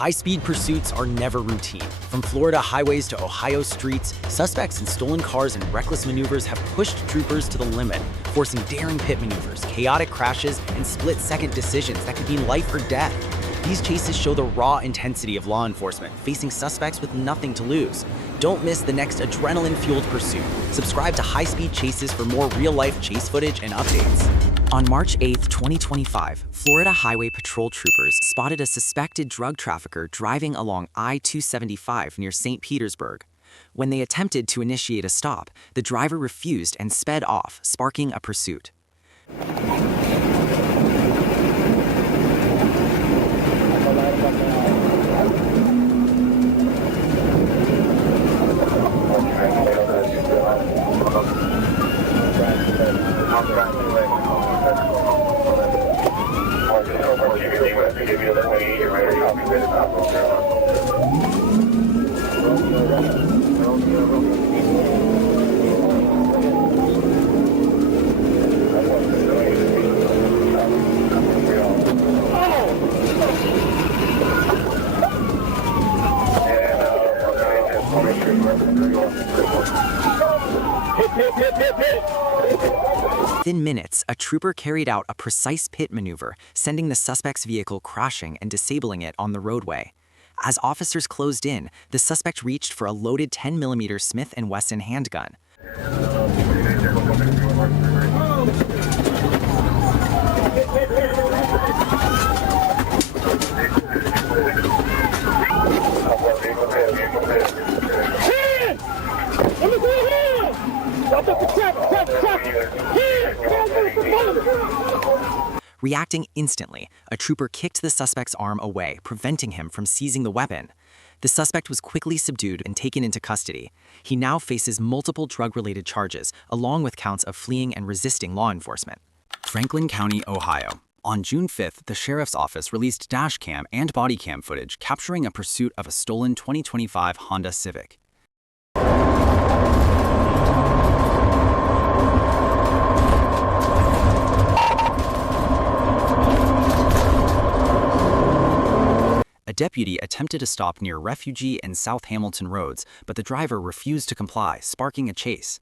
High-speed pursuits are never routine. From Florida highways to Ohio streets, suspects in stolen cars and reckless maneuvers have pushed troopers to the limit, forcing daring pit maneuvers, chaotic crashes, and split-second decisions that could mean life or death. These chases show the raw intensity of law enforcement, facing suspects with nothing to lose. Don't miss the next adrenaline-fueled pursuit. Subscribe to High Speed Chases for more real-life chase footage and updates. On March 8, 2025, Florida Highway Patrol troopers spotted a suspected drug trafficker driving along I-275 near St. Petersburg. When they attempted to initiate a stop, the driver refused and sped off, sparking a pursuit. Within minutes, a trooper carried out a precise pit maneuver, sending the suspect's vehicle crashing and disabling it on the roadway. As officers closed in, the suspect reached for a loaded 10mm Smith & Wesson handgun. Reacting instantly, a trooper kicked the suspect's arm away, preventing him from seizing the weapon. The suspect was quickly subdued and taken into custody. He now faces multiple drug-related charges, along with counts of fleeing and resisting law enforcement. Franklin County, Ohio. On June 5th, the sheriff's office released dashcam and bodycam footage capturing a pursuit of a stolen 2025 Honda Civic. A deputy attempted to stop near Refugee and South Hamilton roads, but the driver refused to comply, sparking a chase.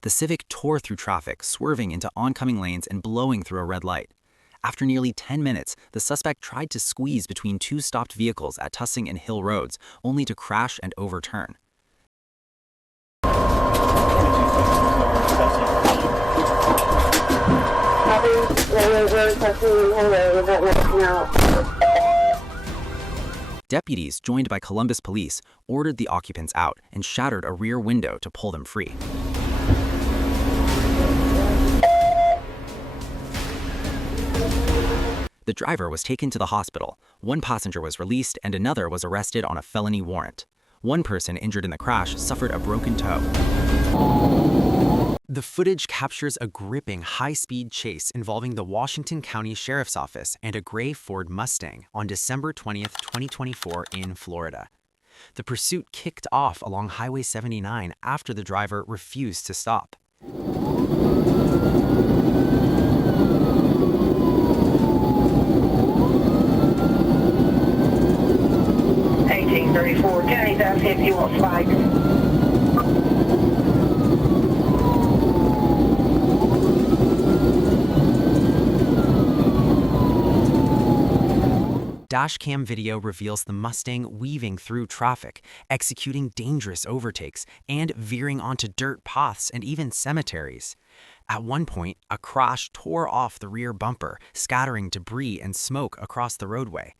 The Civic tore through traffic, swerving into oncoming lanes and blowing through a red light. After nearly 10 minutes, the suspect tried to squeeze between two stopped vehicles at Tussing and Hill roads, only to crash and overturn. Deputies, joined by Columbus police, ordered the occupants out and shattered a rear window to pull them free. The driver was taken to the hospital, one passenger was released, and another was arrested on a felony warrant. One person injured in the crash suffered a broken toe. The footage captures a gripping high-speed chase involving the Washington County Sheriff's Office and a gray Ford Mustang on December 20th, 2024 in Florida. The pursuit kicked off along Highway 79 after the driver refused to stop. 34, County's asking if you want spikes. Dashcam video reveals the Mustang weaving through traffic, executing dangerous overtakes, and veering onto dirt paths and even cemeteries. At one point, a crash tore off the rear bumper, scattering debris and smoke across the roadway.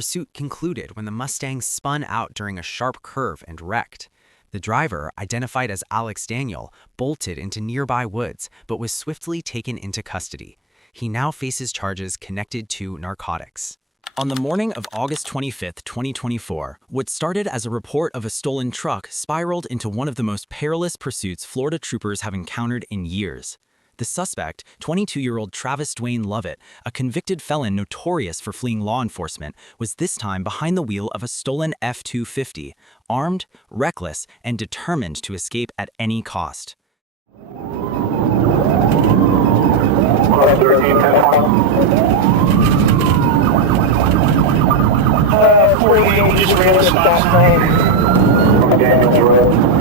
pursuit concluded when the Mustang spun out during a sharp curve and wrecked. The driver, identified as Alex Daniel, bolted into nearby woods but was swiftly taken into custody. He now faces charges connected to narcotics. On the morning of August 25, 2024, what started as a report of a stolen truck spiraled into one of the most perilous pursuits Florida troopers have encountered in years. The suspect, 22-year-old Travis Dwayne Lovett, a convicted felon notorious for fleeing law enforcement, was this time behind the wheel of a stolen F-250, armed, reckless, and determined to escape at any cost. 48 just ran a stop sign. Daniel's Road.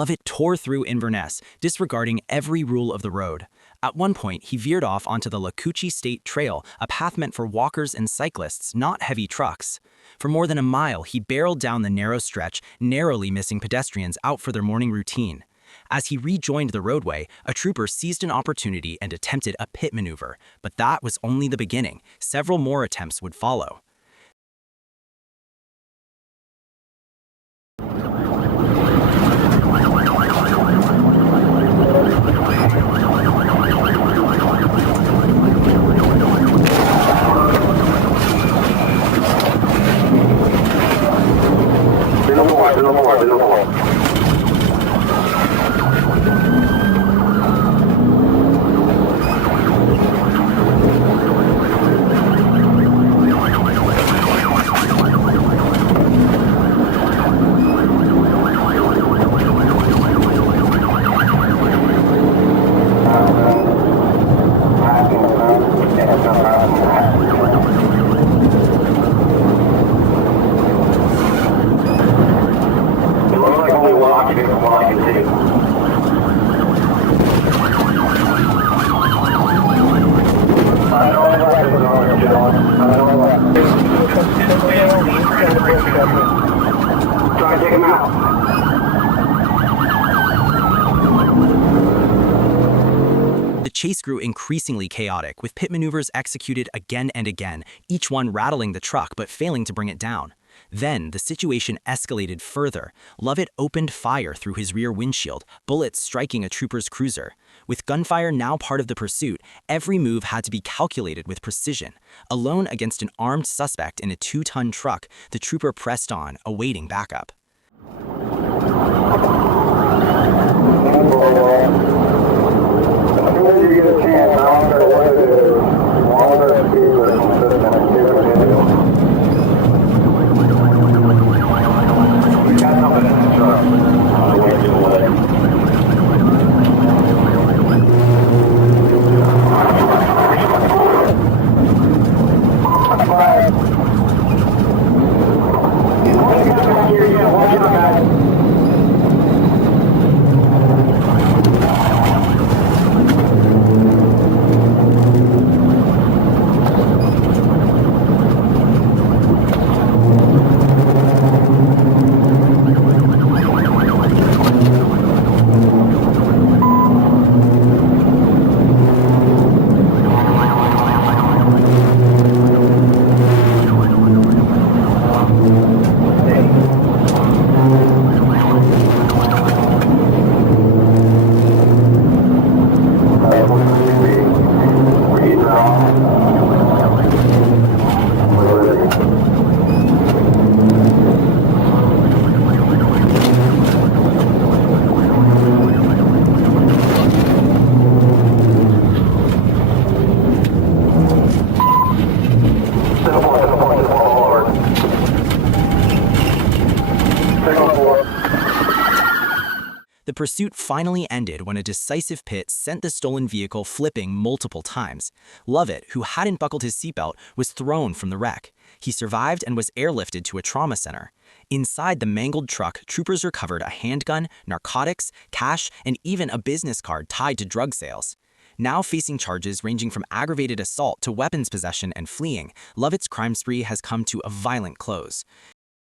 Lovett tore through Inverness, disregarding every rule of the road. At one point, he veered off onto the Lakuchi State Trail, a path meant for walkers and cyclists, not heavy trucks. For more than a mile, he barreled down the narrow stretch, narrowly missing pedestrians out for their morning routine. As he rejoined the roadway, a trooper seized an opportunity and attempted a pit maneuver, but that was only the beginning. Several more attempts would follow. Try to take him out. The chase grew increasingly chaotic, with pit maneuvers executed again and again, each one rattling the truck but failing to bring it down. Then, the situation escalated further. Lovett opened fire through his rear windshield, bullets striking a trooper's cruiser. With gunfire now part of the pursuit, every move had to be calculated with precision. Alone against an armed suspect in a 2-ton truck, the trooper pressed on, awaiting backup. The pursuit finally ended when a decisive pit sent the stolen vehicle flipping multiple times. Lovett, who hadn't buckled his seatbelt, was thrown from the wreck. He survived and was airlifted to a trauma center. Inside the mangled truck, troopers recovered a handgun, narcotics, cash, and even a business card tied to drug sales. Now facing charges ranging from aggravated assault to weapons possession and fleeing, Lovett's crime spree has come to a violent close.